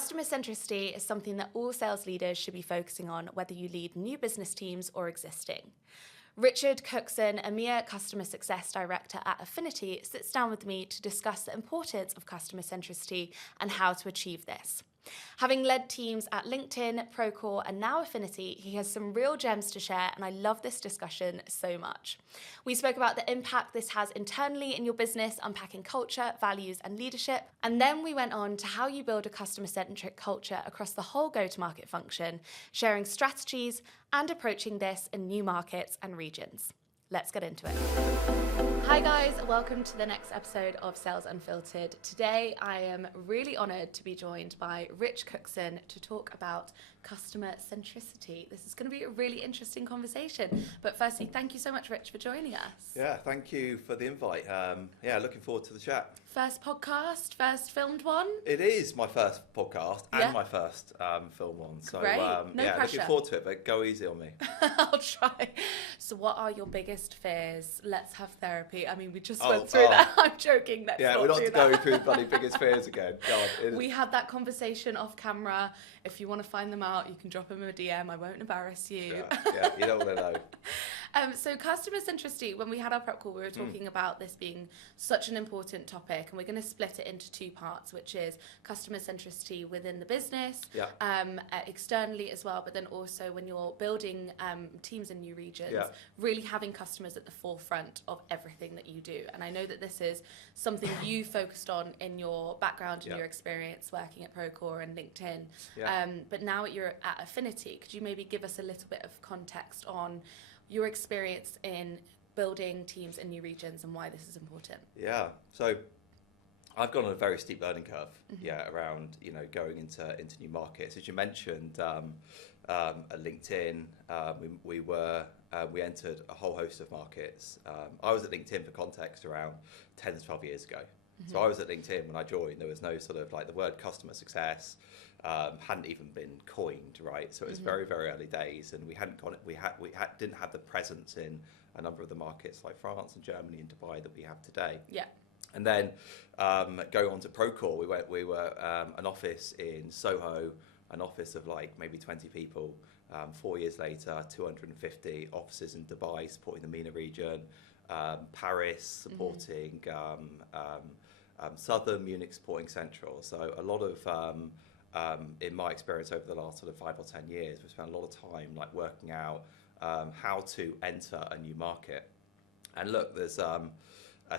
Customer centricity is something that all sales leaders should be focusing on, whether you lead new business teams or existing. Richard Cookson, EMEA Customer Success Director at Affinity, sits down with me to discuss the importance of customer centricity and how to achieve this. Having led teams at LinkedIn, Procore, and now Affinity, he has some real gems to share, and I love this discussion so much. We spoke about the impact this has internally in your business, unpacking culture, values, and leadership, and then we went on to how you build a customer-centric culture across the whole go-to-market function, sharing strategies and approaching this in new markets and regions. Let's get into it. Hi guys, welcome to the next episode of Sales Unfiltered. Today I am really honoured to be joined by Rich Cookson to talk about customer centricity. This is going to be a really interesting conversation. But firstly, thank you so much, Rich, for joining us. Yeah, thank you for the invite. Looking forward to the chat. First podcast, first filmed one? It is my first podcast and my first film one. So great. No pressure. Looking forward to it, but go easy on me. I'll try. So what are your biggest fears? Let's have therapy. I mean, we just went through that. I'm joking. We're not going through the bloody biggest fears again. God, we had that conversation off camera. If you want to find them out, you can drop them a DM. I won't embarrass you. Yeah, you don't want to know. So customer centricity, when we had our prep call, we were talking about this being such an important topic, and we're going to split it into two parts, which is customer centricity within the business, externally as well, but then also when you're building teams in new regions, really having customers at the forefront of everything that you do. And I know that this is something you focused on in your background and your experience working at Procore and LinkedIn. But now you're at Affinity, could you maybe give us a little bit of context on your experience in building teams in new regions and why this is important? Yeah, so I've gone on a very steep learning curve, around going into new markets. As you mentioned, at LinkedIn, we entered a whole host of markets. I was at LinkedIn, for context, around 10 to 12 years ago. So I was at LinkedIn when I joined. There was no sort of like the word customer success hadn't even been coined, right? So it was very, very early days, and we didn't have the presence in a number of the markets like France and Germany and Dubai that we have today. Yeah. And then going on to Procore, we were an office in Soho, an office of like maybe 20 people. 4 years later, 250 offices in Dubai supporting the MENA region, Paris supporting Southern, Munich supporting Central. So a lot of in my experience over the last sort of 5 or 10 years, we spent a lot of time like working out how to enter a new market. And look, there's a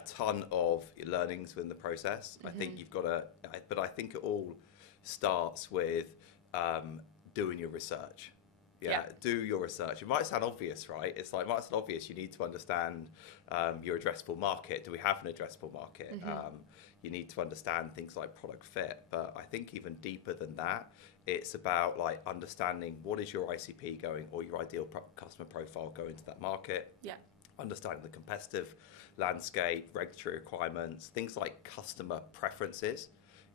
ton of learnings within the process. I think you've got to, but I think it all starts with doing your research. Do your research. It might sound obvious, right? It might sound obvious. You need to understand your addressable market. Do we have an addressable market? You need to understand things like product fit. But I think even deeper than that, it's about like understanding what is your ICP going, or your ideal customer profile going to that market. Yeah. Understanding the competitive landscape, regulatory requirements, things like customer preferences.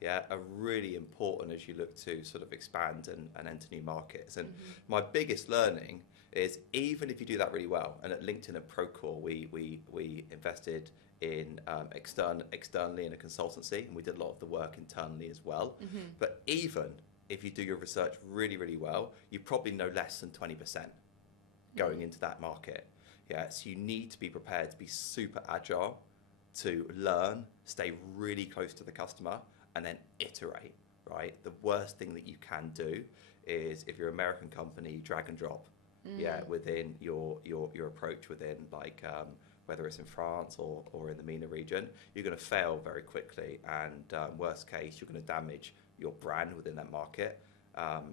Are really important as you look to sort of expand and enter new markets. And my biggest learning is, even if you do that really well, and at LinkedIn and Procore, we invested in externally in a consultancy, and we did a lot of the work internally as well. But even if you do your research really, really well, you probably know less than 20% going into that market. So you need to be prepared to be super agile, to learn, stay really close to the customer, and then iterate, right? The worst thing that you can do is, if you're an American company, drag and drop, within your approach within like whether it's in France or in the MENA region. You're going to fail very quickly, and worst case, you're going to damage your brand within that market.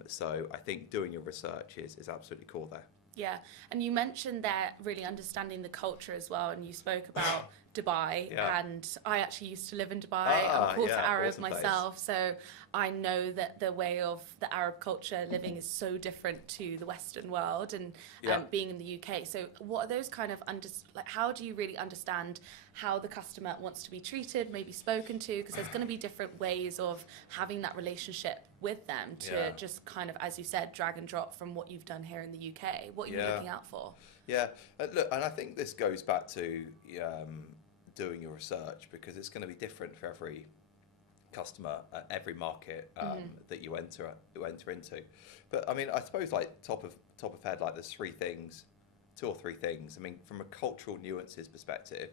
So I think doing your research is absolutely core there. Yeah, and you mentioned that really understanding the culture as well, and you spoke about Dubai, and I actually used to live in Dubai. I'm a quarter Arab awesome myself, so I know that the way of the Arab culture living is so different to the Western world, and being in the UK. So what are those kind of, how do you really understand how the customer wants to be treated, maybe spoken to? Because there's going to be different ways of having that relationship with them to just kind of, as you said, drag and drop from what you've done here in the UK. What are you looking out for? Look, and I think this goes back to doing your research, because it's going to be different for customer at every market that you enter into. But I mean, I suppose like top of head, like there's two or three things. I mean, from a cultural nuances perspective,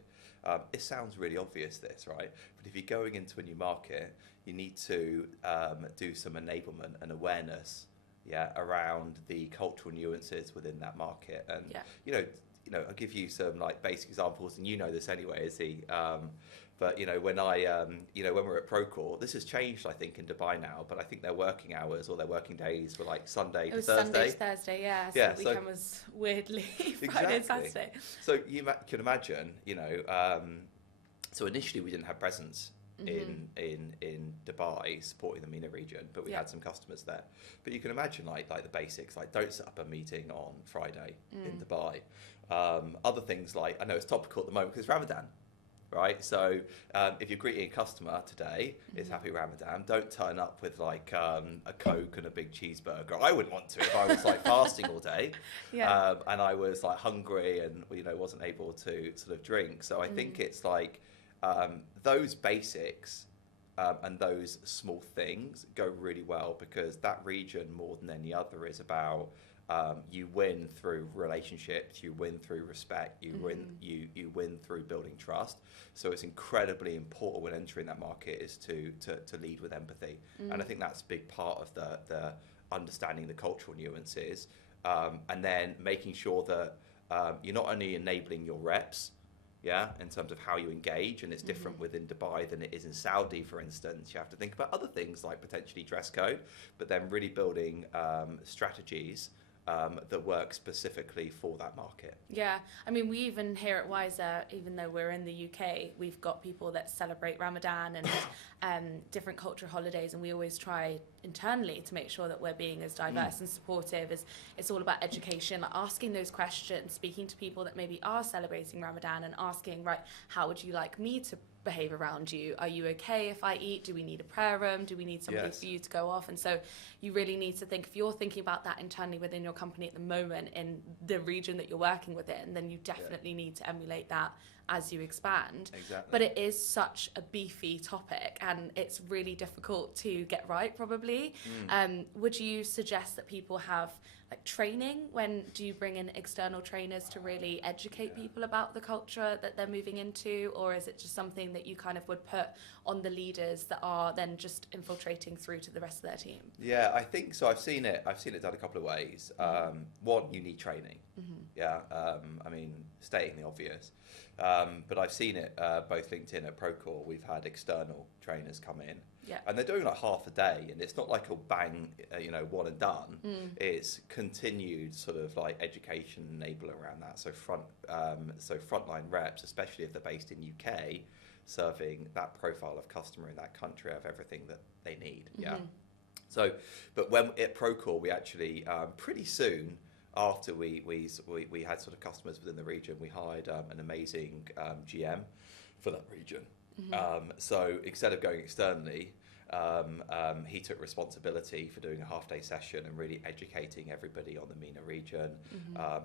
it sounds really obvious this, right? But if you're going into a new market, you need to do some enablement and awareness, around the cultural nuances within that market. And you know, I'll give you some like basic examples, and you know this anyway, Izzy. But when when we're at Procore, this has changed, I think, in Dubai now. But I think their working hours or their working days were like Sunday to Thursday. Sunday to Thursday, yeah. So the weekend was weirdly Friday and Saturday. So you can imagine, so initially we didn't have presence in Dubai supporting the MENA region, but we had some customers there. But you can imagine like the basics, like don't set up a meeting on Friday in Dubai. Other things like, I know it's topical at the moment because it's Ramadan. Right, so if you're greeting a customer today, it's Happy Ramadan. Don't turn up with like a Coke and a big cheeseburger. I wouldn't want to if I was like fasting all day, and I was like hungry and wasn't able to sort of drink. So I think it's like those basics and those small things go really well, because that region more than any other is about. You win through relationships, you win through respect, you win through building trust. So it's incredibly important when entering that market is to lead with empathy. And I think that's a big part of the understanding the cultural nuances, and then making sure that you're not only enabling your reps, in terms of how you engage, and it's different within Dubai than it is in Saudi, for instance. You have to think about other things like potentially dress code, but then really building strategies that work specifically for that market. Yeah, I mean, we even here at Wiser, even though we're in the UK, we've got people that celebrate Ramadan and different cultural holidays, and we always try internally to make sure that we're being as diverse and supportive. As it's all about education, like asking those questions, speaking to people that maybe are celebrating Ramadan and asking, right, how would you like me to behave around you? Are you okay if I eat? Do we need a prayer room? Do we need somebody for you to go off? And so you really need to think, if you're thinking about that internally within your company at the moment in the region that you're working within, then you definitely need to emulate that as you expand. Exactly. But it is such a beefy topic, and it's really difficult to get right, probably. Would you suggest that people have like training? When do you bring in external trainers to really educate people about the culture that they're moving into, or is it just something that you kind of would put on the leaders that are then just infiltrating through to the rest of their team? Yeah, I think so. I've seen it done a couple of ways. One, you need training. I mean, stating the obvious. But I've seen it both LinkedIn and Procore. We've had external trainers come in, and they're doing like half a day, and it's not like a bang, one and done. It's continued sort of like education enabler around that. So frontline reps, especially if they're based in UK, serving that profile of customer in that country, have everything that they need. So, but when at Procore, we actually pretty soon after we had sort of customers within the region, we hired an amazing GM for that region. So instead of going externally, he took responsibility for doing a half-day session and really educating everybody on the MENA region,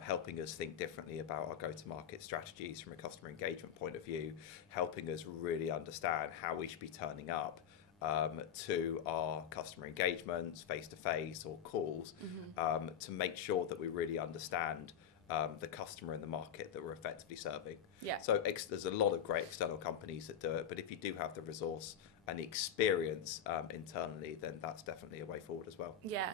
helping us think differently about our go-to-market strategies from a customer engagement point of view, helping us really understand how we should be turning up to our customer engagements, face-to-face or calls, to make sure that we really understand the customer in the market that we're effectively serving. So there's a lot of great external companies that do it, but if you do have the resource and the experience internally, then that's definitely a way forward as well. Yeah,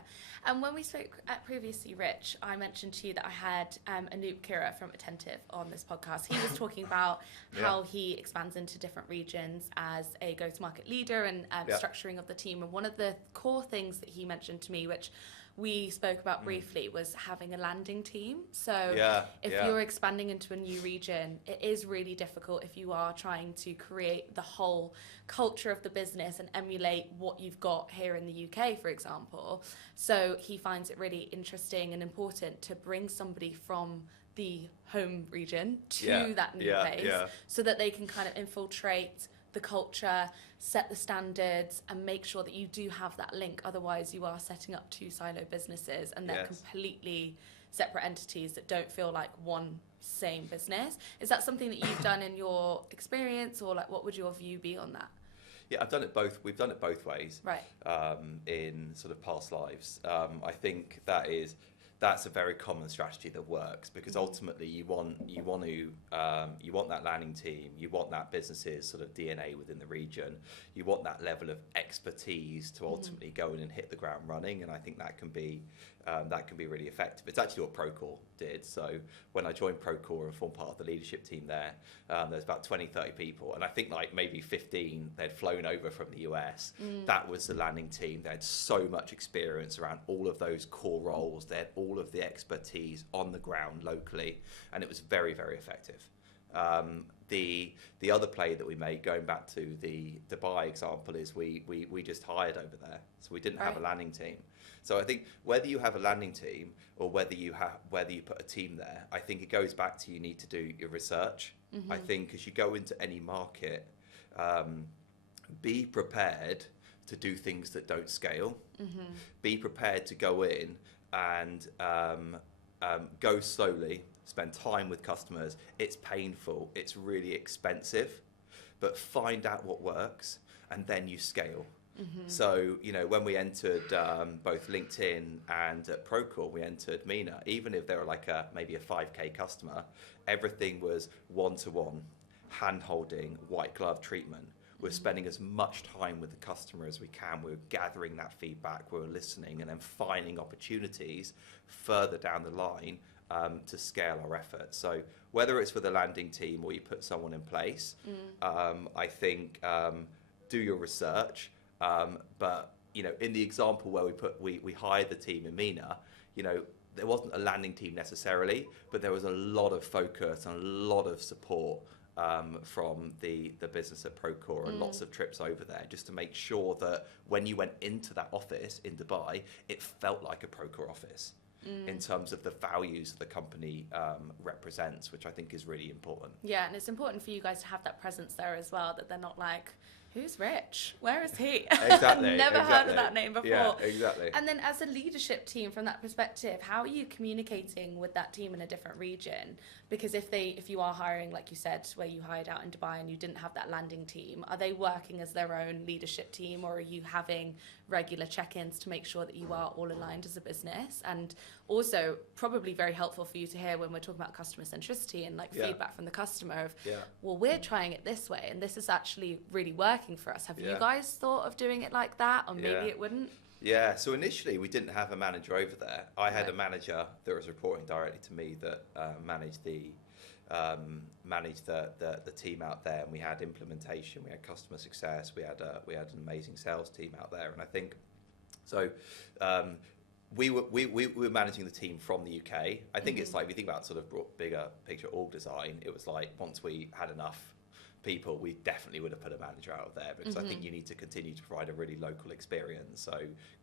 and when we spoke previously, Rich, I mentioned to you that I had Anoop Kira from Attentive on this podcast. He was talking about how he expands into different regions as a go-to-market leader and structuring of the team. And one of the core things that he mentioned to me, which we spoke about briefly, was having a landing team. So if you're expanding into a new region, it is really difficult if you are trying to create the whole culture of the business and emulate what you've got here in the UK, for example. So he finds it really interesting and important to bring somebody from the home region to that new place so that they can kind of infiltrate the culture, set the standards, and make sure that you do have that link. Otherwise, you are setting up two silo businesses, and they're completely separate entities that don't feel like one same business. Is that something that you've done in your experience, or like what would your view be on that? Yeah, I've done it both. We've done it both ways, Right. in sort of past lives. I think that's a very common strategy that works, because ultimately you want that landing team, you want that business's sort of DNA within the region, you want that level of expertise to ultimately go in and hit the ground running, and I think that can be really effective. It's actually what Procore did. So when I joined Procore and formed part of the leadership team there's about 20, 30 people, and I think like maybe 15 they'd flown over from the US. That was the landing team. They had so much experience around all of those core roles. They had all of the expertise on the ground locally, and it was very, very effective. The other play that we made, going back to the Dubai example, is we just hired over there, so we didn't have a landing team. So I think whether you have a landing team or whether you put a team there, I think it goes back to you need to do your research. I think as you go into any market, be prepared to do things that don't scale. Be prepared to go in and go slowly, spend time with customers. It's painful, it's really expensive, but find out what works and then you scale. So, when we entered both LinkedIn and Procore, we entered MENA, even if they were like maybe a 5K customer, everything was one-to-one, hand-holding, white glove treatment. We're spending as much time with the customer as we can. We're gathering that feedback, we're listening, and then finding opportunities further down the line to scale our efforts. So whether it's with a landing team or you put someone in place, I think do your research. But in the example where we hired the team in MENA, there wasn't a landing team necessarily, but there was a lot of focus and a lot of support from the business at Procore, and lots of trips over there just to make sure that when you went into that office in Dubai, it felt like a Procore office in terms of the values the company represents, which I think is really important. Yeah, and it's important for you guys to have that presence there as well, that they're not like, who's Rich? Where is he? Exactly. Never heard of that name before. Yeah, exactly. And then as a leadership team, from that perspective, how are you communicating with that team in a different region? Because if you are hiring, like you said, where you hired out in Dubai and you didn't have that landing team, are they working as their own leadership team, or are you having regular check-ins to make sure that you are all aligned as a business? And also probably very helpful for you to hear when we're talking about customer centricity and feedback from the customer of, well, we're trying it this way and this is actually really working for us. Have you guys thought of doing it like that, or maybe it wouldn't? Yeah, so initially we didn't have a manager over there. I had a manager that was reporting directly to me that managed the team out there, and we had implementation, we had customer success, we had an amazing sales team out there, and I think so. We were managing the team from the UK. I think it's like, if you think about sort of bigger picture org design, it was like once we had enough people, we definitely would have put a manager out there, because I think you need to continue to provide a really local experience. So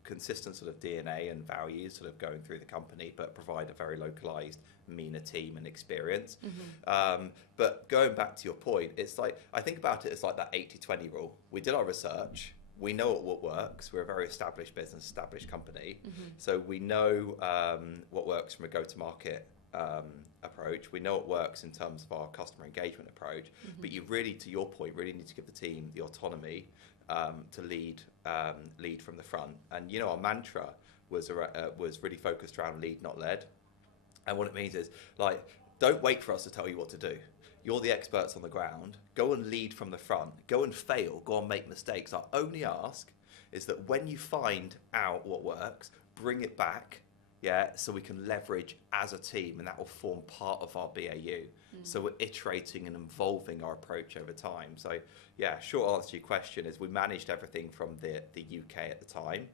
consistent sort of DNA and values sort of going through the company, but provide a very localized MENA team and experience. But going back to your point, it's like, I think about it as like that 80-20 rule. We did our research. We know what works. We're a very established business, established company. So we know what works from a go-to-market approach. We know what works in terms of our customer engagement approach. But you really, to your point, really need to give the team the autonomy to lead from the front. And our mantra was really focused around lead, not led. And what it means is, like, don't wait for us to tell you what to do. You're the experts on the ground. Go and lead from the front. Go and fail. Go and make mistakes. Our only ask is that when you find out what works, bring it back, so we can leverage as a team, and that will form part of our BAU. So we're iterating and evolving our approach over time. So short answer to your question is, we managed everything from the UK at the time.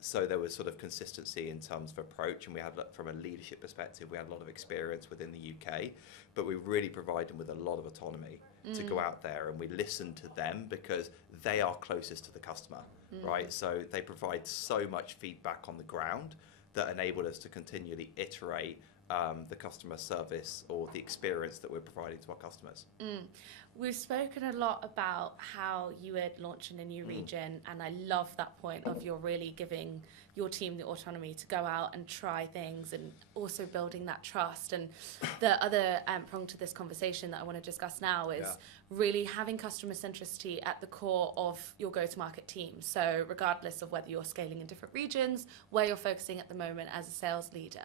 So there was sort of consistency in terms of approach, and we had, from a leadership perspective, we had a lot of experience within the UK, but we really provide them with a lot of autonomy to go out there, and we listen to them because they are closest to the customer, right? So they provide so much feedback on the ground that enabled us to continually iterate the customer service or the experience that we're providing to our customers. We've spoken a lot about how you would launch in a new region, and I love that point of you're really giving your team the autonomy to go out and try things and also building that trust. And the other prong to this conversation that I want to discuss now is really having customer centricity at the core of your go-to-market team. So regardless of whether you're scaling in different regions, where you're focusing at the moment as a sales leader,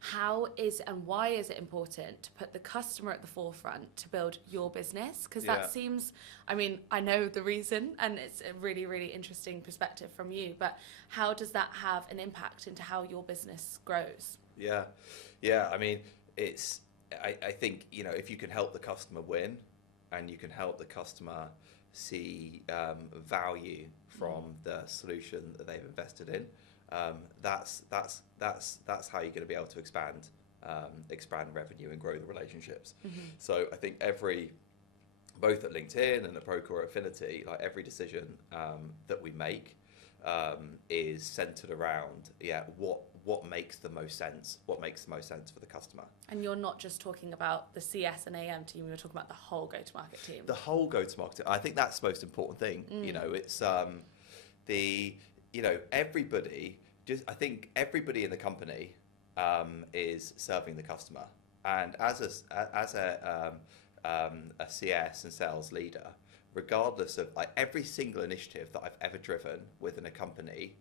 how is and why is it important to put the customer at the forefront to build your business? Because that seems, I mean, I know the reason, and it's a really, really interesting perspective from you, but how does that have an impact into how your business grows? I mean, I think, if you can help the customer win and you can help the customer see value from the solution that they've invested in, that's how you're going to be able to expand revenue and grow the relationships. So I think both at LinkedIn and at Procore or Affinity, like every decision that we make is centered around what makes the most sense, for the customer. And you're not just talking about the CS and AM team, you're talking about the whole go-to-market team. The whole go-to-market. I think that's the most important thing. It's everybody. I think everybody in the company is serving the customer, and as a CS and sales leader, regardless of every single initiative that I've ever driven within a company,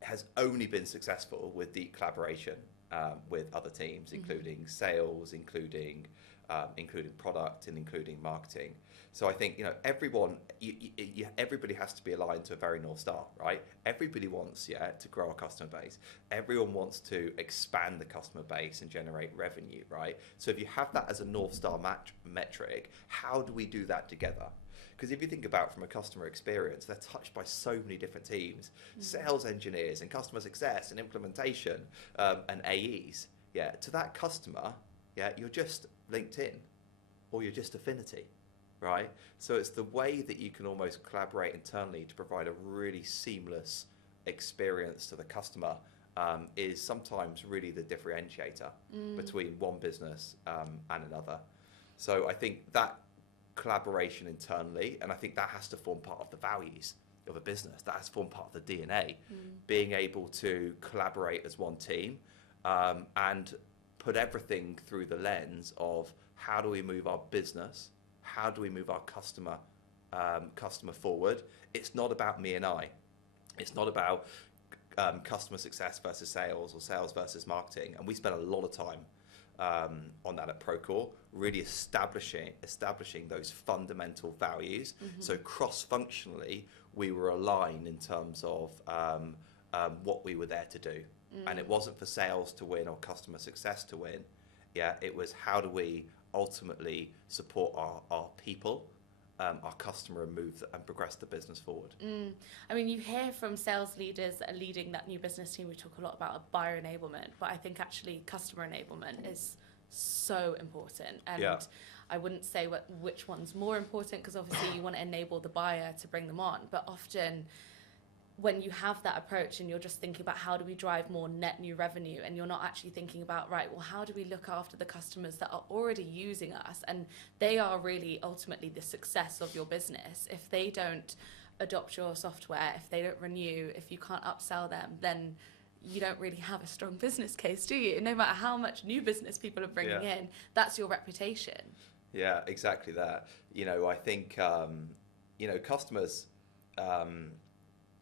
has only been successful with deep collaboration with other teams, including sales, including product, and including marketing. So I think everybody has to be aligned to a very North Star, right? Everybody wants to grow our customer base. Everyone wants to expand the customer base and generate revenue, right? So if you have that as a North Star metric, how do we do that together? Because if you think about from a customer experience, they're touched by so many different teams, sales engineers and customer success and implementation and AEs. To that customer, you're just LinkedIn or you're just Affinity, right? So it's the way that you can almost collaborate internally to provide a really seamless experience to the customer is sometimes really the differentiator between one business and another. So I think that collaboration internally, and I think that has to form part of the values of a business. That has to form part of the DNA, being able to collaborate as one team and put everything through the lens of how do we move our business, how do we move our customer forward. It's not about me and I. It's not about customer success versus sales or sales versus marketing. And we spent a lot of time on that at Procore, really establishing those fundamental values. So cross-functionally, we were aligned in terms of what we were there to do. And it wasn't for sales to win or customer success to win. It was how do we ultimately support our people, our customer, and move and progress the business forward. I mean, you hear from sales leaders that are leading that new business team, we talk a lot about buyer enablement, but I think actually customer enablement is so important. And I wouldn't say which one's more important, because obviously you want to enable the buyer to bring them on, but often when you have that approach and you're just thinking about how do we drive more net new revenue, and you're not actually thinking about, right, well, how do we look after the customers that are already using us, and they are really ultimately the success of your business. If they don't adopt your software, if they don't renew, if you can't upsell them, then you don't really have a strong business case, do you? No matter how much new business people are bringing in, that's your reputation. Yeah, exactly that. I think customers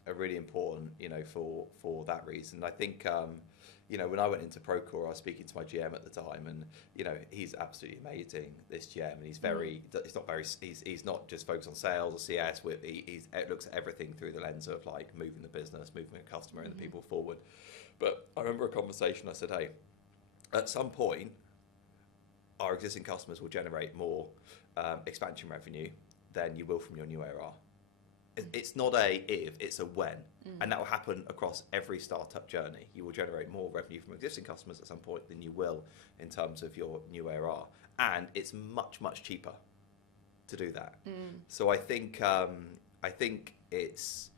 are really important, for that reason. I think, when I went into Procore, I was speaking to my GM at the time, and he's absolutely amazing, this GM, and he's not just focused on sales or CS. He looks at everything through the lens of moving the business, moving a customer and the people forward. But I remember a conversation. I said, hey, at some point, our existing customers will generate more expansion revenue than you will from your new ARR. It's not a if, it's a when. And that will happen across every startup journey. You will generate more revenue from existing customers at some point than you will in terms of your new ARR. And it's much, much cheaper to do that. So I think it's,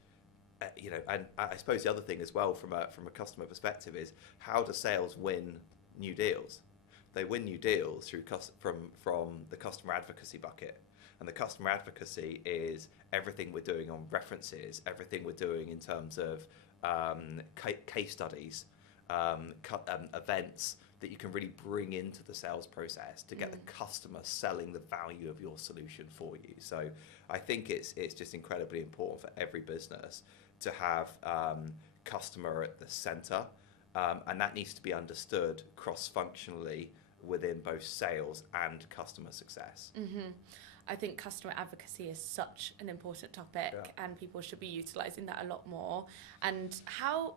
and I suppose the other thing as well from a customer perspective is, how do sales win new deals? they win new deals through from the customer advocacy bucket. And the customer advocacy is everything we're doing on references, everything we're doing in terms of case studies, events that you can really bring into the sales process to get the customer selling the value of your solution for you. So I think it's just incredibly important for every business to have customer at the center, and that needs to be understood cross-functionally within both sales and customer success. I think customer advocacy is such an important topic, and people should be utilising that a lot more. And how,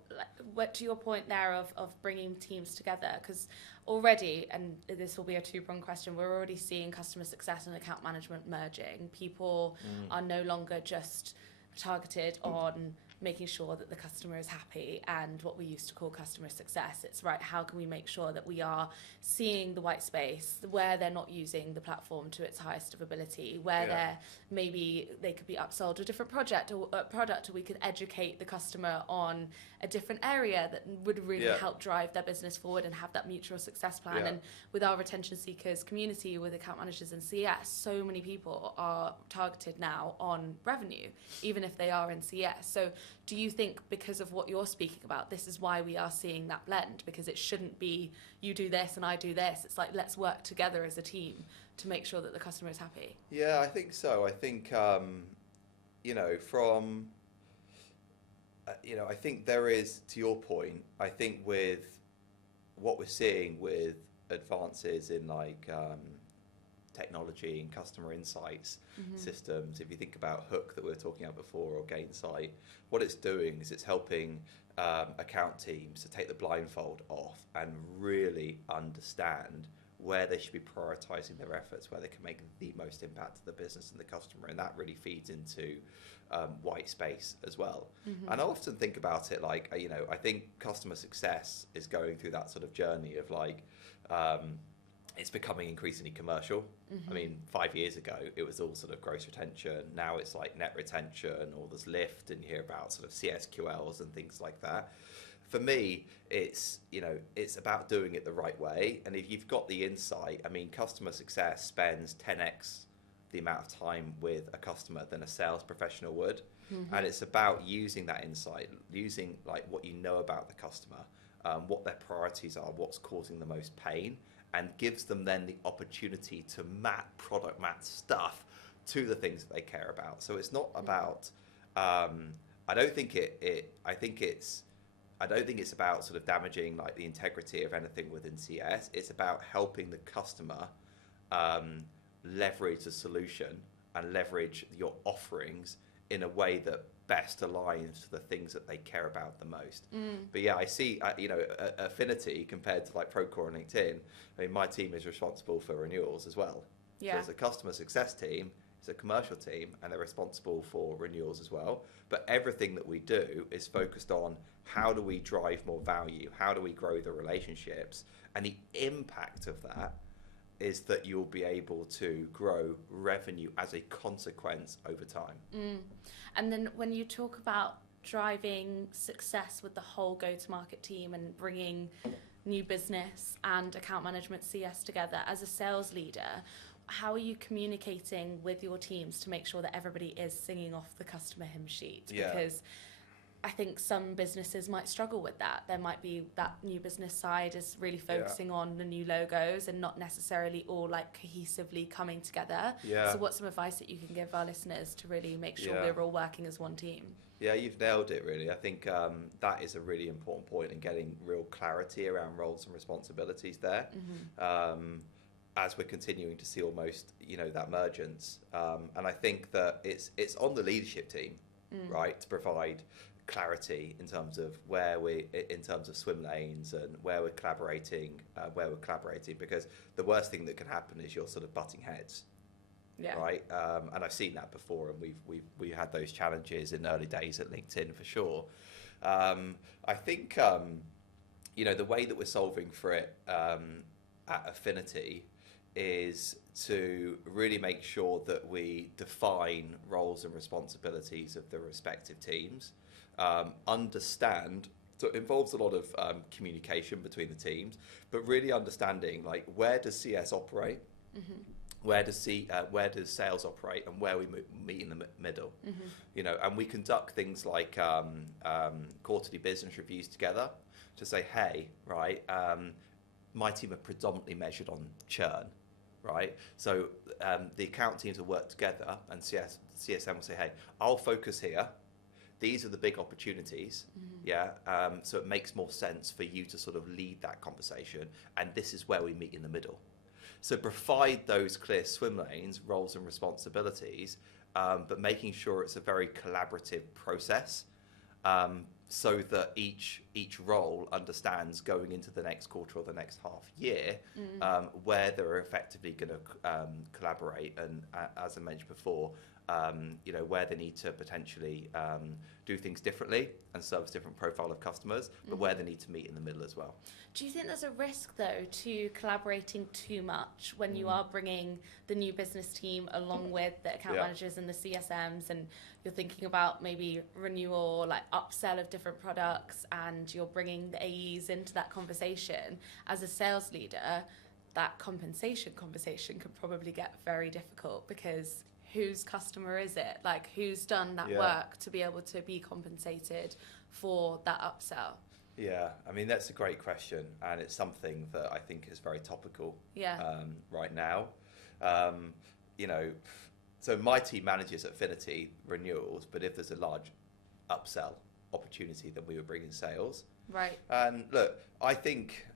what to your point there of bringing teams together, because already, and this will be a two-pronged question, we're already seeing customer success and account management merging. People are no longer just targeted on making sure that the customer is happy and what we used to call customer success. It's right, how can we make sure that we are seeing the white space where they're not using the platform to its highest of ability, where they're maybe they could be upsold to a different product, or we could educate the customer on a different area that would really help drive their business forward and have that mutual success plan. And with our retention seekers community, with account managers and CS, so many people are targeted now on revenue, even if they are in CS. So do you think, because of what you're speaking about, this is why we are seeing that blend? Because it shouldn't be you do this and I do this. It's like, let's work together as a team to make sure that the customer is happy. Yeah, I think so. I think, I think there is, to your point, I think with what we're seeing with advances in technology and customer insights systems, if you think about Hook that we were talking about before, or Gainsight, what it's doing is it's helping account teams to take the blindfold off and really understand where they should be prioritizing their efforts, where they can make the most impact to the business and the customer, and that really feeds into white space as well. And I often think about it like, I think customer success is going through that sort of journey of it's becoming increasingly commercial. I mean, 5 years ago, it was all sort of gross retention. Now it's like net retention, or there's lift, and you hear about sort of CSQLs and things like that. For me, it's about doing it the right way. And if you've got the insight, I mean, customer success spends 10x the amount of time with a customer than a sales professional would. And it's about using that insight, using what you know about the customer, what their priorities are, what's causing the most pain, and gives them then the opportunity to product match stuff to the things that they care about. So it's not about, I don't think it's about sort of damaging the integrity of anything within CS. It's about helping the customer leverage the solution and leverage your offerings in a way that best aligns to the things that they care about the most. But yeah, I see, Affinity compared to Procore and LinkedIn. I mean, my team is responsible for renewals as well. So it's a customer success team, it's a commercial team, and they're responsible for renewals as well. But everything that we do is focused on how do we drive more value, how do we grow the relationships, and the impact of that is that you'll be able to grow revenue as a consequence over time. And then when you talk about driving success with the whole go-to-market team and bringing new business and account management CS together, as a sales leader, how are you communicating with your teams to make sure that everybody is singing off the customer hymn sheet? Because I think some businesses might struggle with that. There might be that new business side is really focusing on the new logos and not necessarily all cohesively coming together. So what's some advice that you can give our listeners to really make sure we're all working as one team? Yeah, you've nailed it really. I think that is a really important point in getting real clarity around roles and responsibilities there. As we're continuing to see almost, that emergence. And I think that it's on the leadership team, right, to provide clarity in terms of in terms of swim lanes and where we're collaborating, because the worst thing that can happen is you're sort of butting heads. Right, and I've seen that before, and we've had those challenges in early days at LinkedIn for sure. I think the way that we're solving for it at Affinity is to really make sure that we define roles and responsibilities of the respective teams, understand So it involves a lot of communication between the teams, but really understanding like where does CS operate, where does sales operate, and where we meet in the middle. You know, and we conduct things like quarterly business reviews together to say, hey, right, my team are predominantly measured on churn, right? So the account teams will work together, and CSM will say, hey, I'll focus here. These are the big opportunities, so it makes more sense for you to sort of lead that conversation, and this is where we meet in the middle. So provide those clear swim lanes, roles and responsibilities, but making sure it's a very collaborative process, so that each role understands going into the next quarter or the next half year where they're effectively going to collaborate, and as I mentioned before, you know, where they need to potentially do things differently and service different profile of customers, but where they need to meet in the middle as well. Do you think there's a risk, though, to collaborating too much when you are bringing the new business team along with the account managers and the CSMs, and you're thinking about maybe renewal, like upsell of different products, and you're bringing the AEs into that conversation? As a sales leader, that compensation conversation could probably get very difficult, because whose customer is it? Like, who's done that work to be able to be compensated for that upsell? Yeah, I mean, that's a great question, and it's something that I think is very topical right now. You know, so my team manages Affinity renewals, but if there's a large upsell opportunity, then we would bring in sales. Right. And look, I think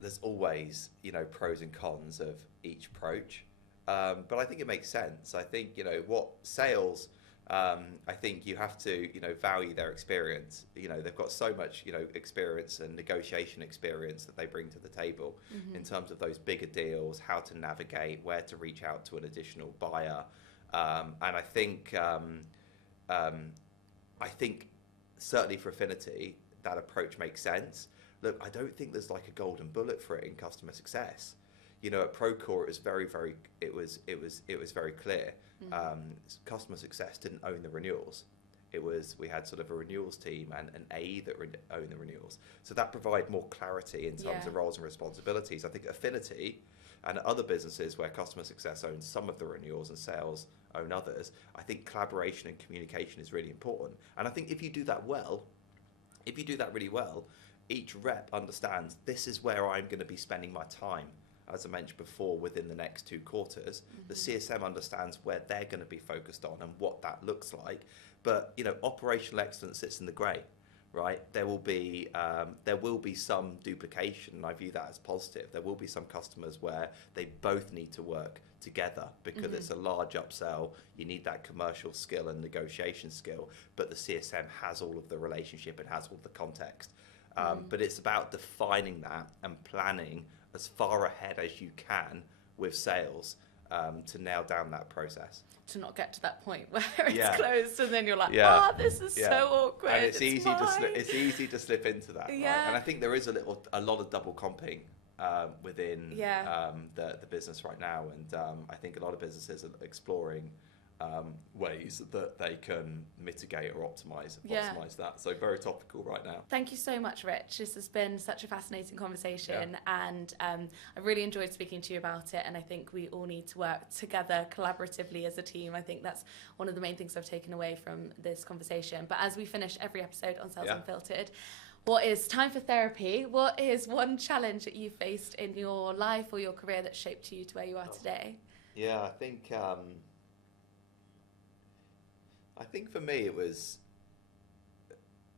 there's always, you know, pros and cons of each approach. But I think it makes sense. I think, you know, what sales, I think you have to, you know, value their experience. You know, they've got so much, you know, experience and negotiation experience that they bring to the table in terms of those bigger deals, how to navigate, where to reach out to an additional buyer. And I think certainly for Affinity, that approach makes sense. Look, I don't think there's like a golden bullet for it in customer success. You know, at Procore, it was very clear. Customer success didn't own the renewals. We had sort of a renewals team and an AE that owned the renewals. So that provided more clarity in terms of roles and responsibilities. I think Affinity and other businesses where customer success owns some of the renewals and sales own others, I think collaboration and communication is really important. And I think if you do that well, if you do that really well, each rep understands this is where I'm going to be spending my time. As I mentioned before, within the next 2 quarters, the CSM understands where they're going to be focused on and what that looks like. But, you know, operational excellence sits in the grey, right? There will be some duplication, and I view that as positive. There will be some customers where they both need to work together because it's a large upsell. You need that commercial skill and negotiation skill, but the CSM has all of the relationship and has all the context. But it's about defining that and planning as far ahead as you can with sales to nail down that process. To not get to that point where it's closed and then you're like, this is so awkward. And it's easy to slip into that. Right? And I think there is a lot of double comping within the business right now, and I think a lot of businesses are exploring ways that they can mitigate or optimize that. So very topical right now. Thank you so much, Rich. This has been such a fascinating conversation, and I really enjoyed speaking to you about it, and I think we all need to work together collaboratively as a team. I think that's one of the main things I've taken away from this conversation. But as we finish every episode on Sales Unfiltered, what is time for therapy? What is one challenge that you faced in your life or your career that shaped you to where you are today? Yeah, I think for me it was,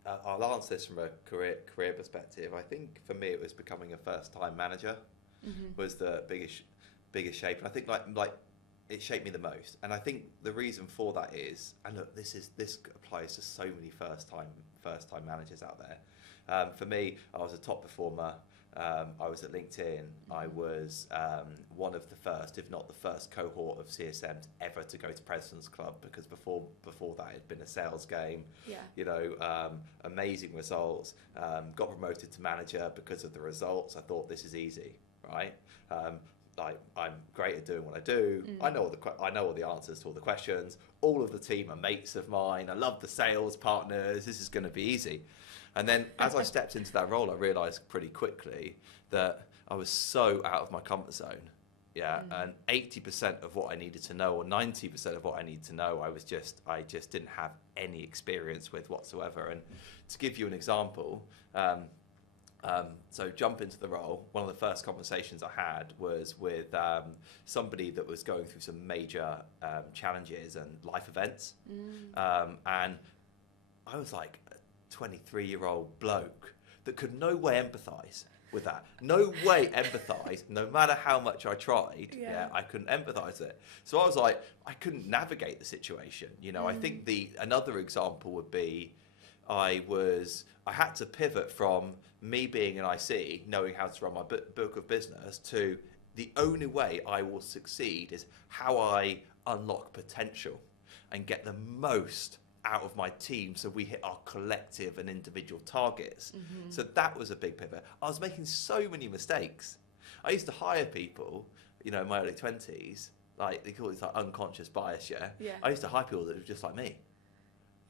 I'll answer this from a career perspective. I think for me it was becoming a first-time manager was the biggest shape. And I think like it shaped me the most. And I think the reason for that is, and look, this applies to so many first-time managers out there. For me, I was a top performer. I was at LinkedIn. I was one of the first, if not the first, cohort of CSMs ever to go to President's Club, because before that it had been a sales game. You know, amazing results. Got promoted to manager because of the results. I thought, this is easy, right? I'm great at doing what I do. I know all the answers to all the questions. All of the team are mates of mine. I love the sales partners. This is going to be easy. And then as I stepped into that role, I realised pretty quickly that I was so out of my comfort zone. Yeah, and 80% of what I needed to know, or 90% of what I needed to know, I just didn't have any experience with whatsoever. And to give you an example, so jump into the role. One of the first conversations I had was with somebody that was going through some major challenges and life events, and I was like a 23-year-old bloke that could no way empathise with that. No way empathise, no matter how much I tried. Yeah, I couldn't empathise with it. So I was like, I couldn't navigate the situation. You know, I think another example would be I had to pivot from me being an IC, knowing how to run my book of business, to the only way I will succeed is how I unlock potential and get the most out of my team so we hit our collective and individual targets. So that was a big pivot. I was making so many mistakes. I used to hire people, you know, in my early 20s, like they call it like unconscious bias, yeah? I used to hire people that were just like me.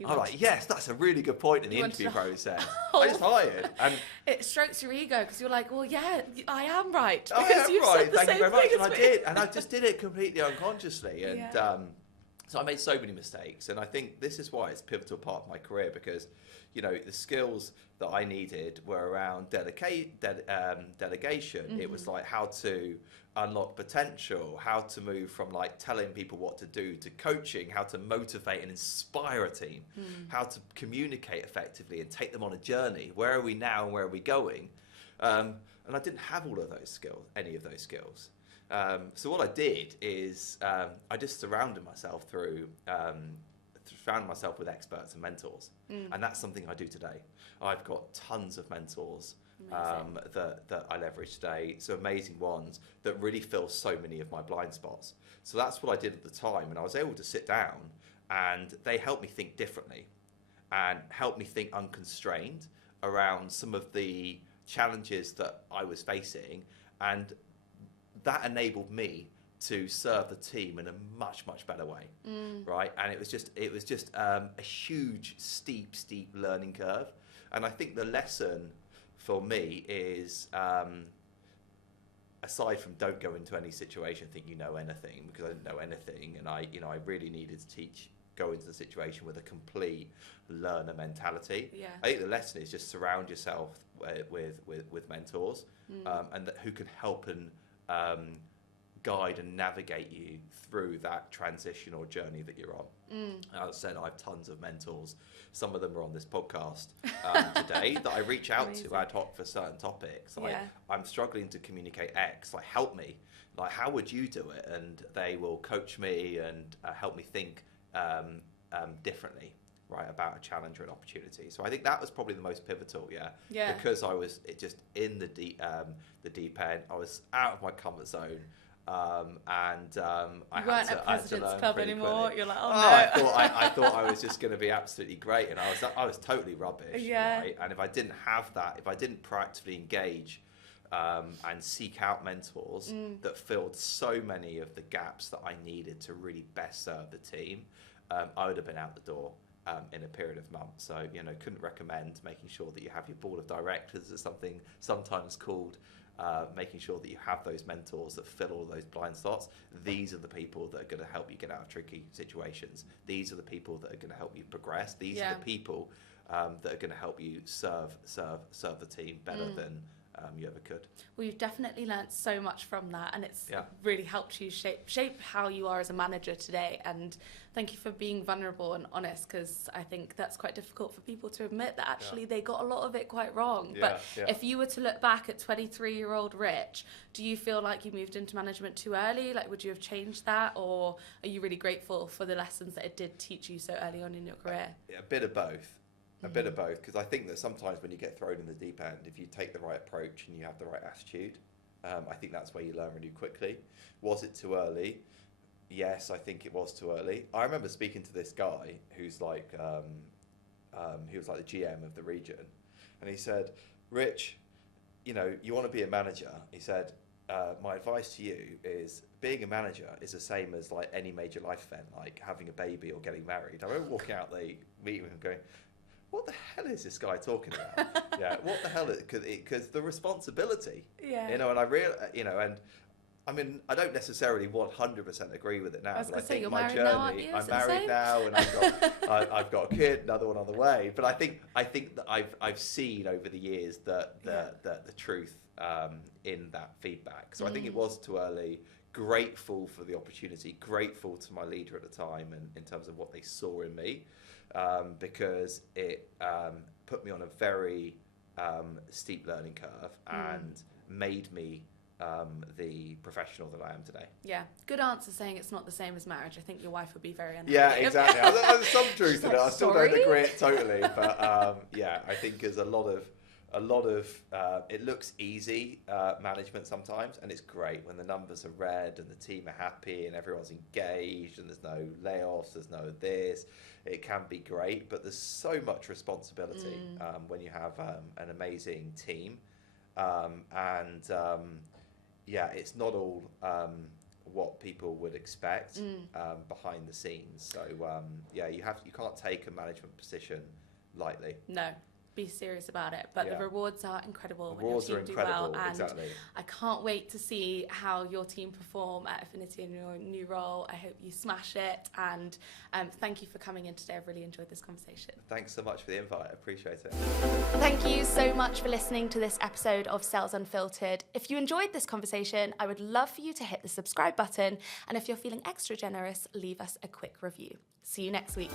I'm like, yes, that's a really good point in the interview process. I just hired. And it strokes your ego because you're like, well, yeah, I am right. I Because am you've right, said the thank you same very much. thing And I as me. did. And I just did it completely unconsciously. And so I made so many mistakes. And I think this is why it's a pivotal part of my career, because, you know, the skills that I needed were around delegation. It was like how to unlock potential, how to move from like telling people what to do to coaching, how to motivate and inspire a team, how to communicate effectively and take them on a journey. Where are we now and where are we going? And I didn't have all of those skills, any of those skills. So what I did is I just surrounded myself with experts and mentors, and that's something I do today. I've got tons of mentors that I leverage today, so amazing ones that really fill so many of my blind spots. So that's what I did at the time, and I was able to sit down and they helped me think differently and helped me think unconstrained around some of the challenges that I was facing, and that enabled me to serve the team in a much, much better way, right? And it was just a huge, steep learning curve. And I think the lesson for me is, aside from don't go into any situation think you know anything, because I didn't know anything, and I really needed to go into the situation with a complete learner mentality. I think the lesson is just surround yourself with mentors, and who can help and guide and navigate you through that transition or journey that you're on. As I said, I have tons of mentors. Some of them are on this podcast today that I reach out to ad hoc for certain topics. Like, I'm struggling to communicate X, like help me. Like, how would you do it? And they will coach me and help me think differently, right, about a challenge or an opportunity. So I think that was probably the most pivotal, because I was just in the deep end. I was out of my comfort zone. I weren't at President's Club anymore. Quickly. You're like, oh no. I thought I was just going to be absolutely great, and I was totally rubbish. Right? And if I didn't have that, if I didn't proactively engage and seek out mentors that filled so many of the gaps that I needed to really best serve the team, I would have been out the door in a period of months. So, couldn't recommend making sure that you have your board of directors, as something sometimes called. Making sure that you have those mentors that fill all those blind spots. These are the people that are going to help you get out of tricky situations. These are the people that are going to help you progress. These are the people that are going to help you serve the team better than you ever could. Well, you've definitely learnt so much from that, and it's really helped you shape how you are as a manager today. And thank you for being vulnerable and honest, because I think that's quite difficult for people to admit that actually they got a lot of it quite wrong. But if you were to look back at 23-year-old Rich, do you feel like you moved into management too early? Like, would you have changed that, or are you really grateful for the lessons that it did teach you so early on in your career? A bit of both. A bit of both, because I think that sometimes when you get thrown in the deep end, if you take the right approach and you have the right attitude, I think that's where you learn really quickly. Was it too early? Yes, I think it was too early. I remember speaking to this guy who's like, he was like the GM of the region, and he said, Rich, you want to be a manager. He said, my advice to you is being a manager is the same as like any major life event, like having a baby or getting married. I remember walking out the meeting with him going, what the hell is this guy talking about? Yeah, what the hell is, because the responsibility, Yeah. you know, and I really, you know, and I mean, I don't necessarily 100% agree with it now, but I think you're my married journey, now, aren't you? I'm Is it the married same? now, and I've got a kid, another one on the way. But I think that I've seen over the years that the truth in that feedback. So I think it was too early. Grateful for the opportunity, grateful to my leader at the time, and in terms of what they saw in me, because it put me on a very steep learning curve and made me the professional that I am today. Yeah, good answer saying it's not the same as marriage. I think your wife would be very unhappy. Yeah, exactly. There's some truth in it. I still sorry? don't agree it totally, but yeah, I think there's a lot of it looks easy management sometimes, and it's great when the numbers are red and the team are happy and everyone's engaged and there's no layoffs, there's no this. It can be great, but there's so much responsibility when you have an amazing team, and yeah, it's not all what people would expect behind the scenes. So yeah, you can't take a management position lightly. No, be serious about it. But the rewards are incredible when Rewards your are team do incredible, well. And exactly. I can't wait to see how your team perform at Affinity in your new role. I hope you smash it. And thank you for coming in today. I've really enjoyed this conversation. Thanks so much for the invite. I appreciate it. Thank you so much for listening to this episode of Sales Unfiltered. If you enjoyed this conversation, I would love for you to hit the subscribe button. And if you're feeling extra generous, leave us a quick review. See you next week.